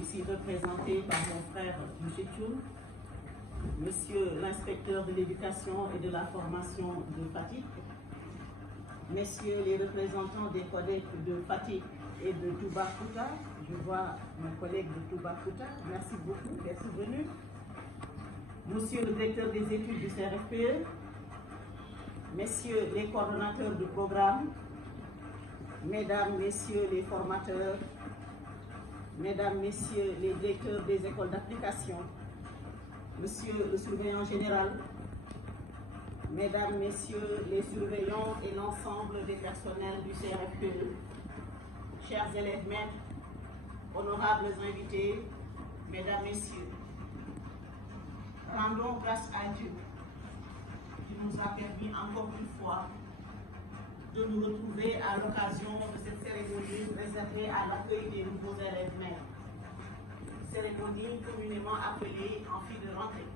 ici représenté par mon frère M. Thioun, Monsieur l'inspecteur de l'éducation et de la formation de Fatick, Messieurs les représentants des collègues de Fatick et de Toubacouta, je vois mon collègue de Toubacouta, merci beaucoup d'être venu. Monsieur le directeur des études du CRFPE, Messieurs les coordonnateurs du programme, Mesdames, Messieurs les formateurs, Mesdames, Messieurs les directeurs des écoles d'application, Monsieur le surveillant général, Mesdames, Messieurs les surveillants et l'ensemble des personnels du CRFPE, chers élèves maîtres, honorables invités, Mesdames, Messieurs, rendons grâce à Dieu qui nous a permis encore une fois de nous retrouver à l'occasion de cette cérémonie réservée à l'accueil des nouveaux élèves maîtres. Cérémonie communément appelée en fin de rentrée.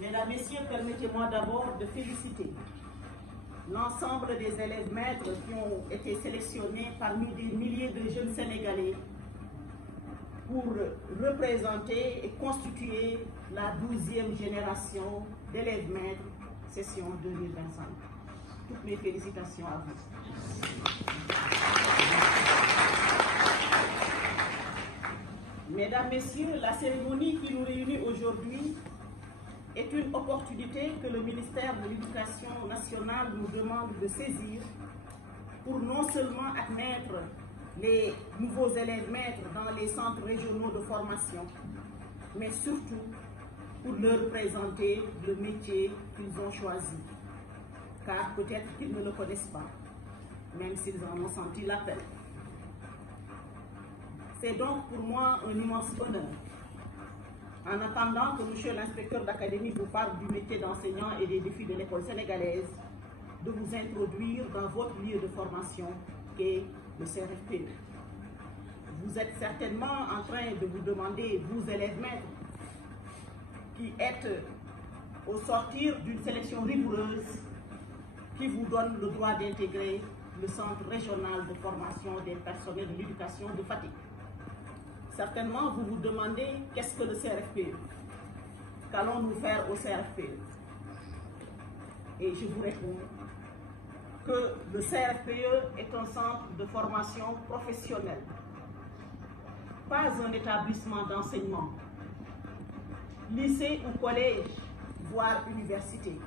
Mesdames, Messieurs, permettez-moi d'abord de féliciter l'ensemble des élèves maîtres qui ont été sélectionnés parmi des milliers de jeunes Sénégalais pour représenter et constituer la 12e génération d'élèves maîtres, session 2025. Toutes mes félicitations à vous. Mesdames, Messieurs, la cérémonie qui nous réunit aujourd'hui est une opportunité que le ministère de l'Éducation nationale nous demande de saisir pour non seulement admettre les nouveaux élèves maîtres dans les centres régionaux de formation, mais surtout pour leur présenter le métier qu'ils ont choisi. Car peut-être qu'ils ne le connaissent pas, même s'ils en ont senti l'appel. C'est donc pour moi un immense honneur, en attendant que M. l'inspecteur d'académie vous parle du métier d'enseignant et des défis de l'école sénégalaise, de vous introduire dans votre lieu de formation qu'est le CRFPE. Vous êtes certainement en train de vous demander, vous élèves maîtres, qui êtes au sortir d'une sélection rigoureuse qui vous donne le droit d'intégrer le centre régional de formation des personnels de l'éducation de Fatick. Certainement, vous vous demandez qu'est-ce que le CRFPE? Qu'allons-nous faire au CRFPE? Et je vous réponds que le CRFPE est un centre de formation professionnelle, pas un établissement d'enseignement, lycée ou collège, voire université.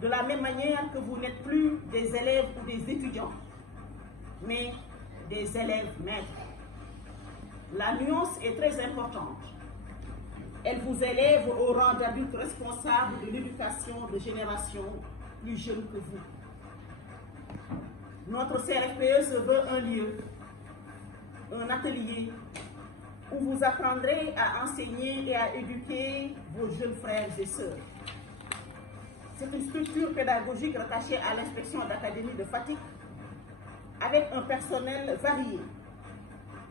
De la même manière que vous n'êtes plus des élèves ou des étudiants, mais des élèves maîtres. La nuance est très importante. Elle vous élève au rang d'adultes responsables de l'éducation de générations plus jeunes que vous. Notre CRFPE se veut un lieu, un atelier où vous apprendrez à enseigner et à éduquer vos jeunes frères et sœurs. C'est une structure pédagogique rattachée à l'inspection d'académie de Fatick avec un personnel varié,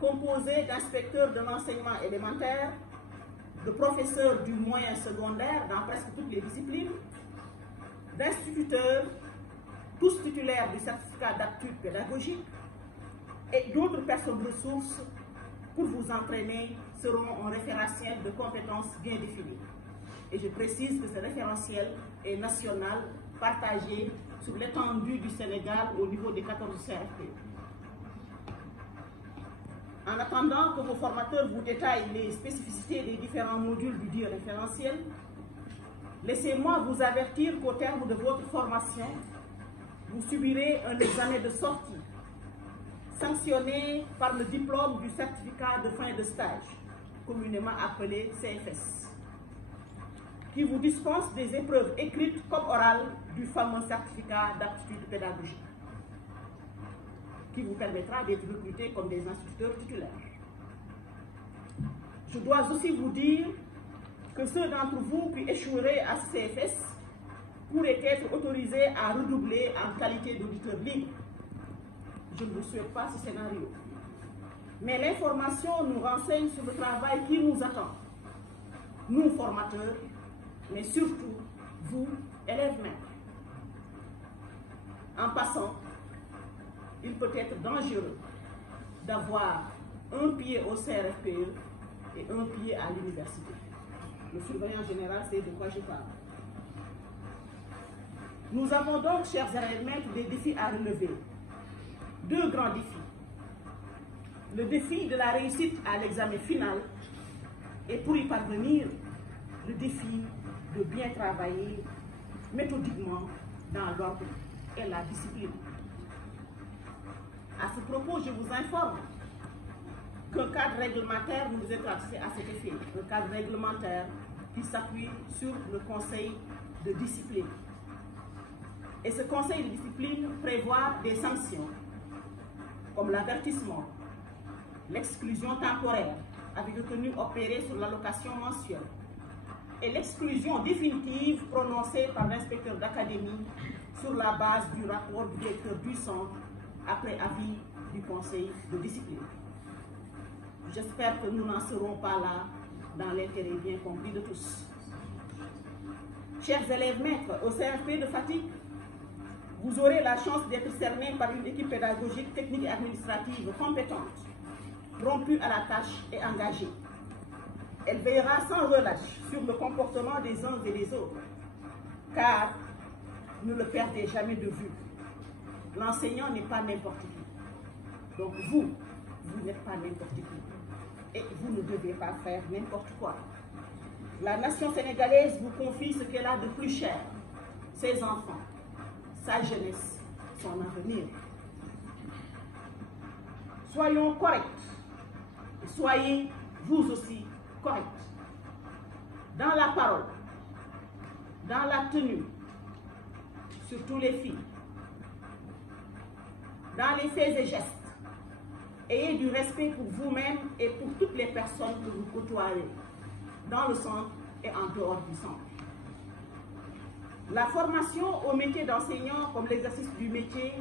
composé d'inspecteurs de l'enseignement élémentaire, de professeurs du moyen secondaire dans presque toutes les disciplines, d'instituteurs, tous titulaires du certificat d'aptitude pédagogique, et d'autres personnes ressources pour vous entraîner seront un référentiel de compétences bien défini. Et je précise que ce référentiel est national, partagé sur l'étendue du Sénégal au niveau des 14 CRFPE. En attendant que vos formateurs vous détaillent les spécificités des différents modules du dit référentiel, laissez-moi vous avertir qu'au terme de votre formation, vous subirez un examen de sortie, sanctionné par le diplôme du certificat de fin de stage, communément appelé CFS, qui vous dispense des épreuves écrites comme orales du fameux certificat d'aptitude pédagogique, qui vous permettra d'être recruté comme des instituteurs titulaires. Je dois aussi vous dire que ceux d'entre vous qui échoueraient à ce CFS pourraient être autorisés à redoubler en qualité d'auditeur libre. Je ne vous souhaite pas ce scénario. Mais l'information nous renseigne sur le travail qui nous attend. Nous, formateurs, mais surtout, vous, élèves maîtres. En passant, il peut être dangereux d'avoir un pied au CRFPE et un pied à l'université. Le surveillant général sait de quoi je parle. Nous avons donc, chers élèves maîtres, des défis à relever. Deux grands défis. Le défi de la réussite à l'examen final et pour y parvenir, le défi de bien travailler méthodiquement dans l'ordre et la discipline. À ce propos, je vous informe qu'un cadre réglementaire nous est tracé à cet effet. Un cadre réglementaire qui s'appuie sur le conseil de discipline. Et ce conseil de discipline prévoit des sanctions, comme l'avertissement, l'exclusion temporaire, avec retenue opérée sur l'allocation mensuelle, et l'exclusion définitive prononcée par l'inspecteur d'académie sur la base du rapport du directeur du centre après avis du conseil de discipline. J'espère que nous n'en serons pas là dans l'intérêt bien compris de tous. Chers élèves maîtres, au CRP de Fatick, vous aurez la chance d'être cernés par une équipe pédagogique, technique et administrative compétente, rompue à la tâche et engagée. Elle veillera sans relâche sur le comportement des uns et des autres, car ne le perdez jamais de vue. L'enseignant n'est pas n'importe qui. Donc vous n'êtes pas n'importe qui. Et vous ne devez pas faire n'importe quoi. La nation sénégalaise vous confie ce qu'elle a de plus cher, ses enfants, sa jeunesse, son avenir. Soyons corrects et soyez vous aussi corrects dans la parole, dans la tenue, surtout les filles, dans les faits et gestes. Ayez du respect pour vous-même et pour toutes les personnes que vous côtoyez, dans le centre et en dehors du centre. La formation au métier d'enseignant comme l'exercice du métier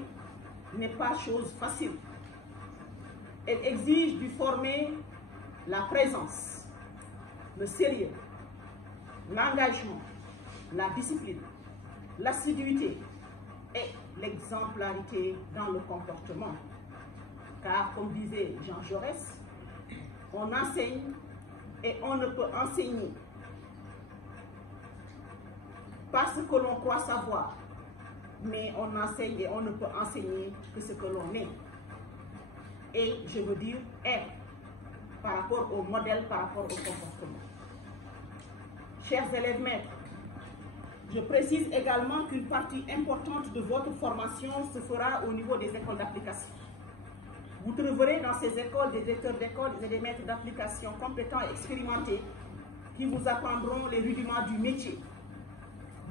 n'est pas chose facile. Elle exige du formé la présence, le sérieux, l'engagement, la discipline, l'assiduité et l'exemplarité dans le comportement. Car, comme disait Jean Jaurès, on enseigne et on ne peut enseigner pas ce que l'on croit savoir, mais on enseigne et on ne peut enseigner que ce que l'on est. Et je veux dire est par rapport au modèle, par rapport au comportement. Chers élèves maîtres, je précise également qu'une partie importante de votre formation se fera au niveau des écoles d'application. Vous trouverez dans ces écoles des directeurs d'école et des maîtres d'application compétents et expérimentés qui vous apprendront les rudiments du métier.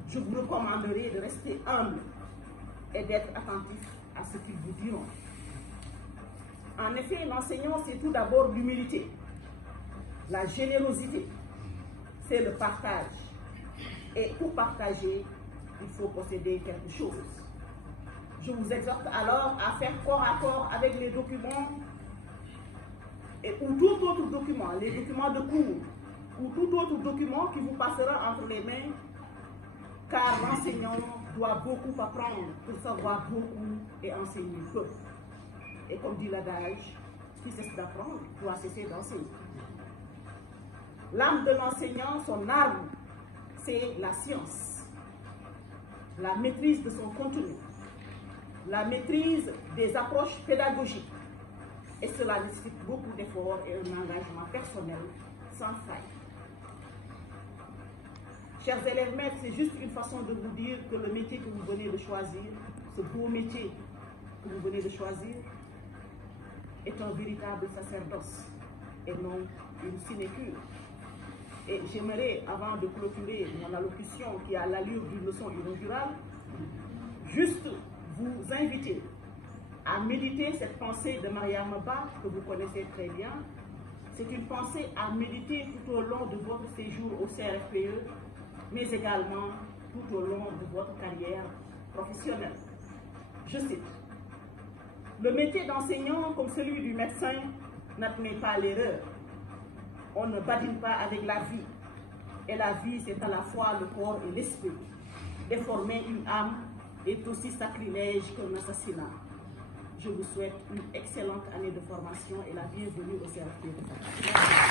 Je vous recommanderai de rester humble et d'être attentif à ce qu'ils vous diront. En effet, l'enseignant, c'est tout d'abord l'humilité, la générosité, c'est le partage. Et pour partager, il faut posséder quelque chose. Je vous exhorte alors à faire corps à corps avec les documents ou tout autre document, les documents de cours, ou tout autre document qui vous passera entre les mains, car l'enseignant doit beaucoup apprendre pour savoir beaucoup et enseigner peu. Et comme dit l'adage, qui cesse d'apprendre doit cesser d'enseigner. L'âme de l'enseignant, son arme, c'est la science, la maîtrise de son contenu, la maîtrise des approches pédagogiques. Et cela nécessite beaucoup d'efforts et un engagement personnel sans faille. Chers élèves maîtres, c'est juste une façon de vous dire que le métier que vous venez de choisir, ce beau métier que vous venez de choisir, est un véritable sacerdoce et non une sinécure. Et j'aimerais, avant de clôturer mon allocution qui a l'allure d'une leçon inaugurale, juste vous inviter à méditer cette pensée de Mariama Ba que vous connaissez très bien. C'est une pensée à méditer tout au long de votre séjour au CRFPE, mais également tout au long de votre carrière professionnelle. Je cite: le métier d'enseignant, comme celui du médecin, n'admet pas l'erreur. On ne badine pas avec la vie. Et la vie, c'est à la fois le corps et l'esprit. Déformer une âme est aussi sacrilège qu'un assassinat. je vous souhaite une excellente année de formation et la bienvenue au CRFPE.